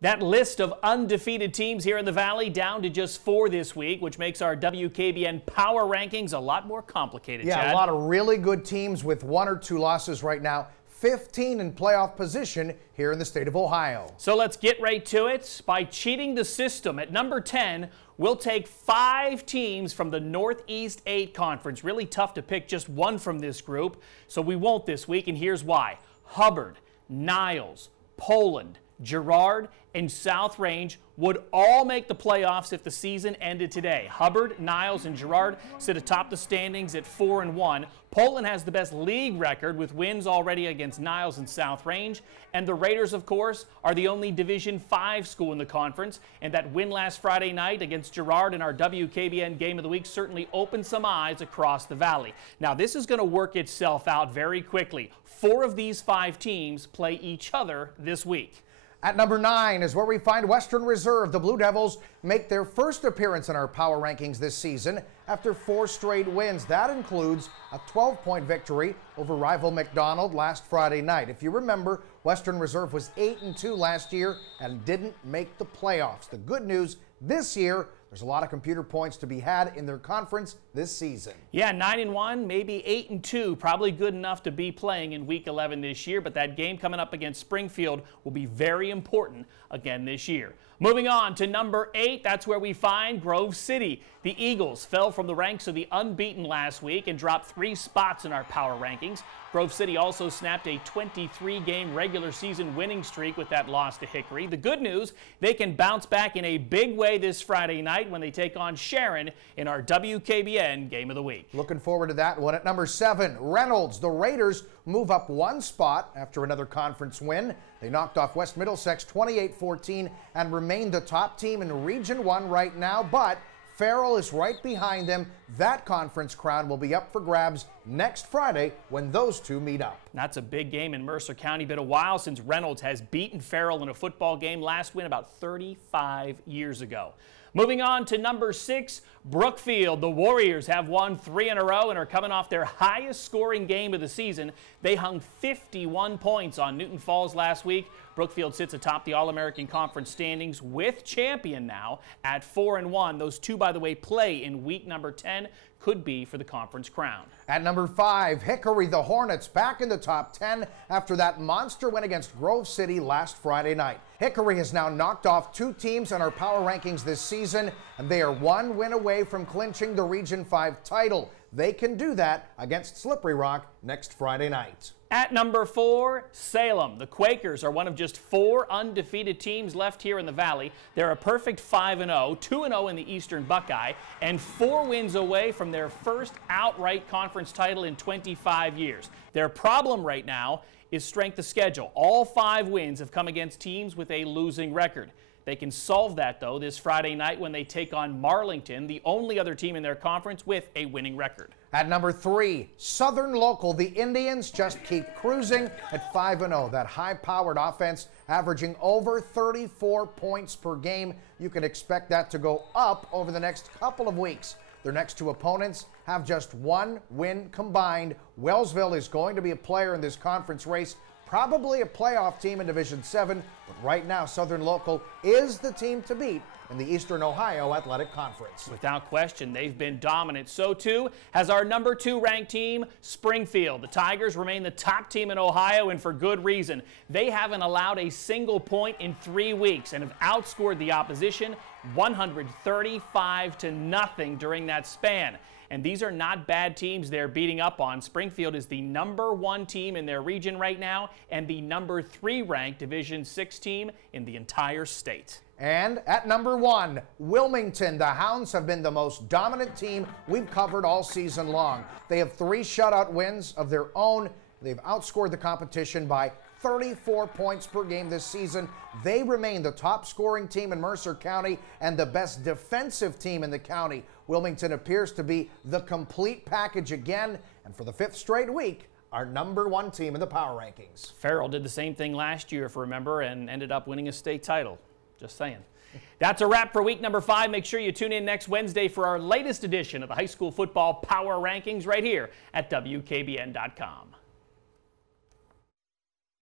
That list of undefeated teams here in the Valley down to just 4 this week, which makes our WKBN power rankings a lot more complicated, Yeah, Chad. a lot of really good teams with 1 or 2 losses right now. 15 in playoff position here in the state of Ohio. So let's get right to it. By cheating the system, at number 10, we'll take 5 teams from the Northeast 8 Conference. Really tough to pick just one from this group, so we won't this week, and here's why. Hubbard, Niles, Poland, Girard, and South Range would all make the playoffs if the season ended today. Hubbard, Niles, and Girard sit atop the standings at 4-1. Poland has the best league record with wins already against Niles and South Range. And the Raiders, of course, are the only Division 5 school in the conference. And that win last Friday night against Girard in our WKBN Game of the Week certainly opened some eyes across the Valley. Now, this is going to work itself out very quickly. 4 of these 5 teams play each other this week. At number 9 is where we find Western Reserve. The Blue Devils make their first appearance in our power rankings this season after 4 straight wins. That includes a 12-point victory over rival McDonald last Friday night. If you remember, Western Reserve was 8-2 last year and didn't make the playoffs. The good news this year, there's a lot of computer points to be had in their conference this season. Yeah, 9-1, maybe 8-2, probably good enough to be playing in Week 11 this year, but that game coming up against Springfield will be very important again this year. Moving on to number 8, that's where we find Grove City. The Eagles fell from the ranks of the unbeaten last week and dropped 3 spots in our power rankings. Grove City also snapped a 23-game regular season winning streak with that loss to Hickory. The good news, they can bounce back in a big way this Friday night when they take on Sharon in our WKBN Game of the Week. Looking forward to that one. At number 7, Reynolds. The Raiders move up 1 spot after another conference win. They knocked off West Middlesex 28-14 and remain the top team in Region 1 right now, but Farrell is right behind them. That conference crown will be up for grabs next Friday when those two meet up. That's a big game in Mercer County. Been a while since Reynolds has beaten Farrell in a football game. Last win about 35 years ago. Moving on to number 6, Brookfield. The Warriors have won 3 in a row and are coming off their highest scoring game of the season. They hung 51 points on Newton Falls last week. Brookfield sits atop the All-American Conference standings with champion now at 4-1. Those two, by the way, play in week number 10. Could be for the conference crown. At number 5, Hickory. The Hornets back in the top 10 after that monster win against Grove City last Friday night. Hickory has now knocked off 2 teams in our power rankings this season, and they are 1 win away from clinching the Region 5 title. They can do that against Slippery Rock next Friday night. At number 4, Salem. The Quakers are one of just 4 undefeated teams left here in the Valley. They're a perfect 5-0, 2-0 in the Eastern Buckeye, and 4 wins away from their first outright conference title in 25 years. Their problem right now is strength of schedule. All 5 wins have come against teams with a losing record. They can solve that, though, this Friday night when they take on Marlington, the only other team in their conference with a winning record. At number 3, Southern Local. The Indians just keep cruising at 5-0. That high-powered offense averaging over 34 points per game. You can expect that to go up over the next couple of weeks. Their next 2 opponents have just 1 win combined. Wellsville is going to be a player in this conference race, probably a playoff team in Division 7, but right now Southern Local is the team to beat in the Eastern Ohio Athletic Conference. Without question, they've been dominant. So too has our number 2 ranked team, Springfield. The Tigers remain the top team in Ohio, and for good reason. They haven't allowed a single point in 3 weeks and have outscored the opposition 135-0 during that span. And these are not bad teams they're beating up on. Springfield is the number 1 team in their region right now and the number 3 ranked Division 6 team in the entire state. And at number 1, Wilmington. The Hounds have been the most dominant team we've covered all season long. They have 3 shutout wins of their own. They've outscored the competition by 34 points per game this season. They remain the top scoring team in Mercer County and the best defensive team in the county. Wilmington appears to be the complete package again, and for the 5th straight week, our number 1 team in the power rankings. Farrell did the same thing last year, if you remember, and ended up winning a state title. Just saying. That's a wrap for week number 5. Make sure you tune in next Wednesday for our latest edition of the high school football power rankings right here at WKBN.com.